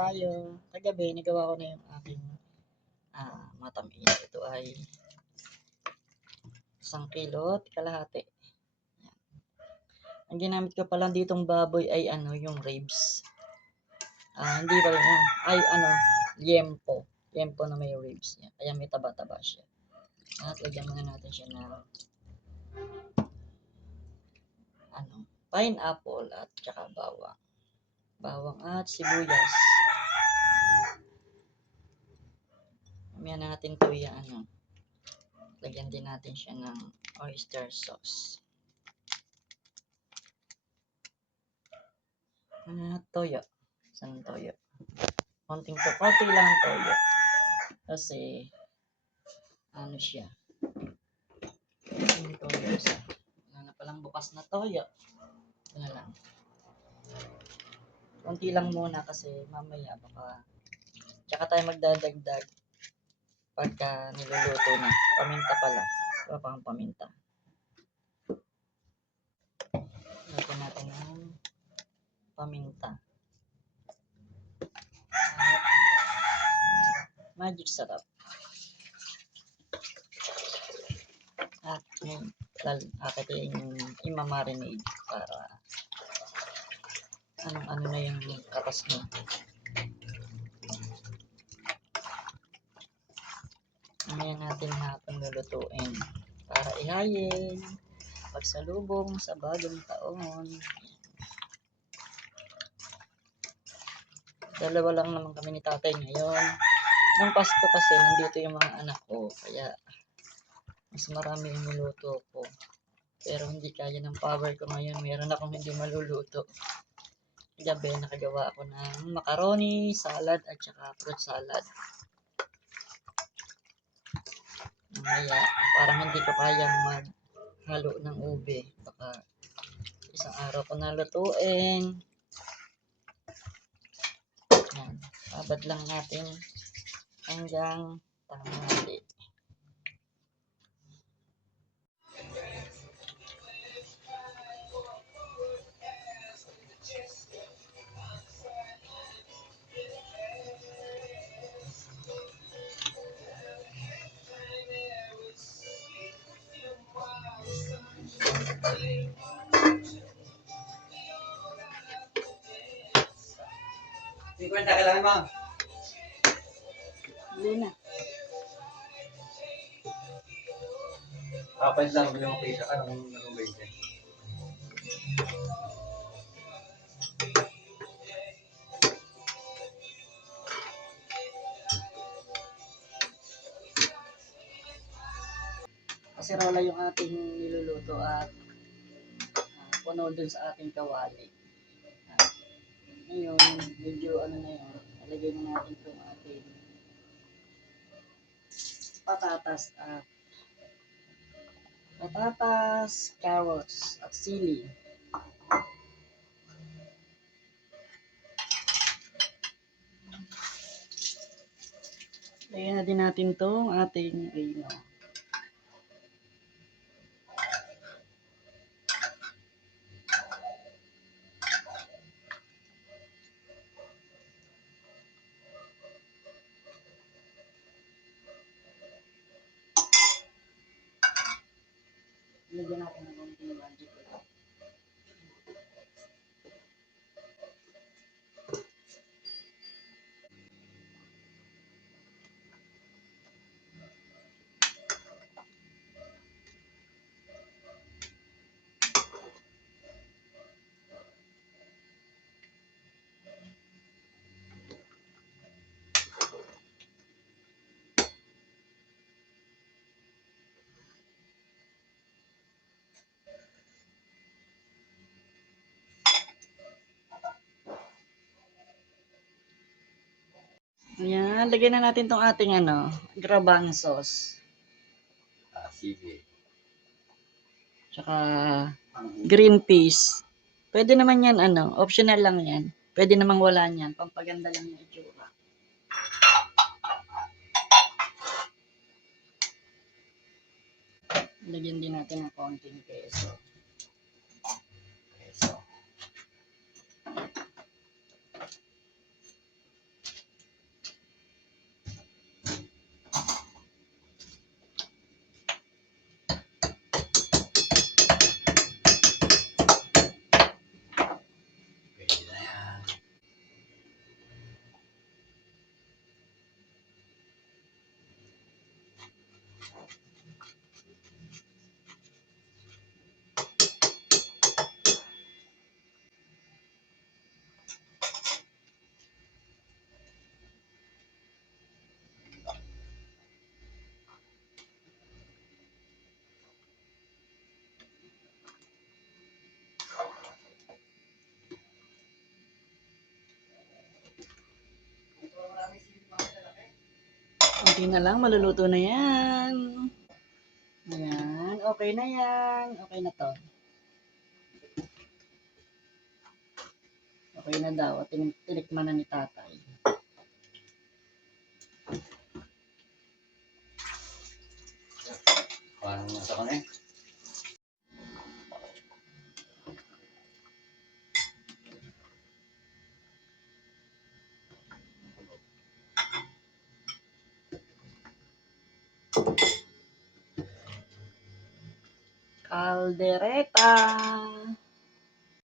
tayo. Kagabi, nagawa ko na yung aking matamis. Ito ay 1 kilo at kalahati. Yan. Ang ginamit ko pala ditong baboy ay yung ribs. Hindi pala liempo. Liempo na may ribs. Yan. Kaya may taba-taba siya. At lagyan muna natin siya ng pineapple at saka bawang. Bawang at sibuyas. Mamaya natin ito lagyan din natin siya ng oyster sauce. Toyo. Isang toyo. Konti lang toyo. Kasi, siya. Yung toyo isa. Wala na palang bukas na toyo. Ito na lang. Konti lang muna kasi mamaya baka tsaka tayo magdadagdag pagka niluluto na. Paminta pala. Ito pang paminta. Lagyan natin ng paminta. At magic sarap. At yun, yung imamarinate para ano na yung katas niya. Mamaya natin hapon lulutuin para ihayin pagsalubong sa bagong taon. Dalawa lang naman kami ni tatay ngayon. Nung Pasko kasi nandito yung mga anak ko, kaya mas marami yung niluto ko. Pero hindi kaya ng power ko ngayon. Meron akong hindi maluluto. Gabi nakagawa ako ng macaroni, salad at saka fruit salad. Mamaya parang hindi ko kayang maghalo ng ube. Baka isang araw ko nalutuin. Yan. Babad lang natin hanggang tanghali. Kwenta kailangan mo. Hindi na. Kapag lang yung pisa ka nung 20. Kasi rola yung ating niluluto at puno dun sa ating kawali. Ngayon, medyo na yun. Nalagay na natin itong ating patatas, carrots, at sili. Lagyan na din natin itong ating lagyan natin ng konting magic. Ayan, lagyan na natin itong ating grabang sauce. Sige. Tsaka green peas. Pwede naman yan, optional lang yan. Pwede namang wala niyan, pampaganda lang yung itsura. Lagyan din natin ng konting keso. Kunti na lang, maluluto na yan. Ayan, okay na yan. Okay na to. Okay na daw. Tinikman na ni tatay. Parang nasa ka na eh. Caldereta.